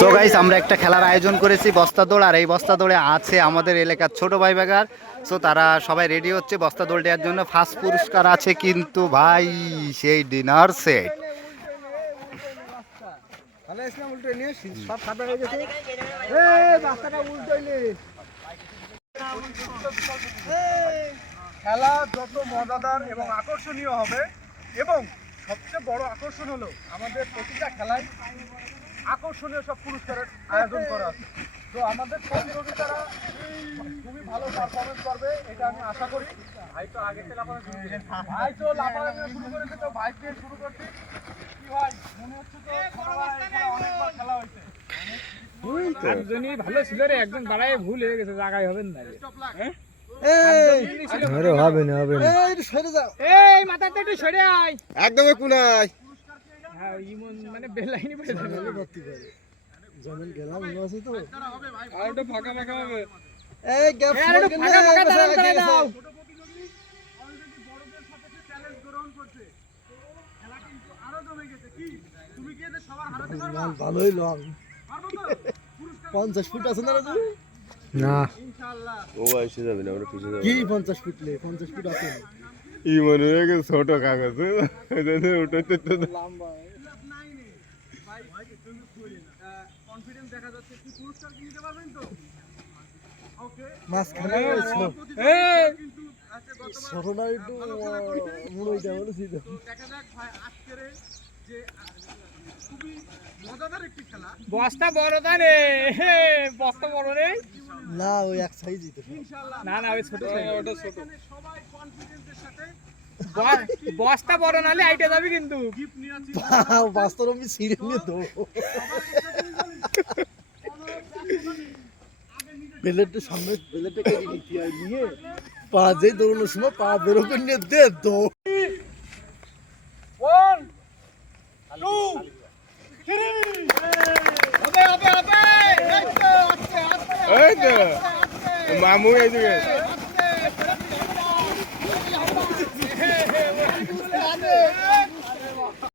So guys আমরা একটা খেলার আয়োজন করেছি বস্তা দৌড়, আর এই বস্তা দৌড়ে আছে আমাদের এলাকার ছোট ভাই বাগার। সো তারা সবাই রেডি হচ্ছে বস্তা দৌড় দেওয়ার জন্য। ফার্স্ট পুরস্কার আছে কিন্তু ভাই সেই ডিনার সেট। খেলা যত মজাদার এবং আকর্ষণীয় হবে, এবং সবচেয়ে বড় আকর্ষণ হলো আমাদের প্রতিটা খেলায় আকর্ষণীয় সব পুরস্কারের আয়োজন করা আছে। তো আমাদের প্রতিযোগিতারা খুবই ভালো পারফরমেন্স করবে এটা আমি আশা করি। ভাই তো আগে থেকে ভাই তো লাফালাফি শুরু করেছে, তো ভাই দিয়ে শুরু করছি। কি ভাই মনে হচ্ছে তো অনেকবার খেলা হয়েছে। একজনই ভালো ছিল রে, একজন বাড়ায় ভুল হয়ে গেছে, জায়গায় হবেন না। এই মাথাটা একটু সরে আয়, একদমই কুনাই হ্যাঁ ইমন মানে বেলাইনি পড়ে যাবে। যেমন গেলাম আছে তো আর একটু ফাঁকা ফাঁকা হবে। এই গ্যাপ ফাঁকা ফাঁকা দাও। ভালোই লং 50 ফুট আছে না রাজু? না ও এসে যাবে না, আমরা পিছে যাবো। কি 50 ফুট লে 50 ফুট আছে ই মনে হয় কি ছোট কাগজ ওটাতে তো লম্বা ভাই কনফিডেন্স দেখা যাচ্ছে। কি পুরস্কার কি নিতে পারবেন তো? ওকে মাছ খেলা হয়েছিল কিন্তু আজকে গতবার ছোটটা একটু মুড়ই দেওয়া বলেছি তো। দেখা যাক ভাই আজকের যে খুবই মজাদার একটি খেলা। বস্তা বড় না রে, বস্তা বড় রে না ওই এক সাইজই তো ইনশাআল্লাহ। না না ওই ছোট সাইজ, ওটা ছোট। সবাই কনফিডেন্সের সাথে বস্তা বড় নালে আইটা যাবে কিন্তু। গিফট নিয়ে আছি বাস্তব আমি সিরিয়াস নিয়ে তো বেলেটের সামনে বেলেটটাকে নিতে হয় নিয়ে পা যেই দৌড়ানোর সময় পা বেরো করে নিয়ে দে দো 1 2 3 হবে হবে হবে। এই তো আস্তে আস্তে এই তো মামু এইদিকে আস্তে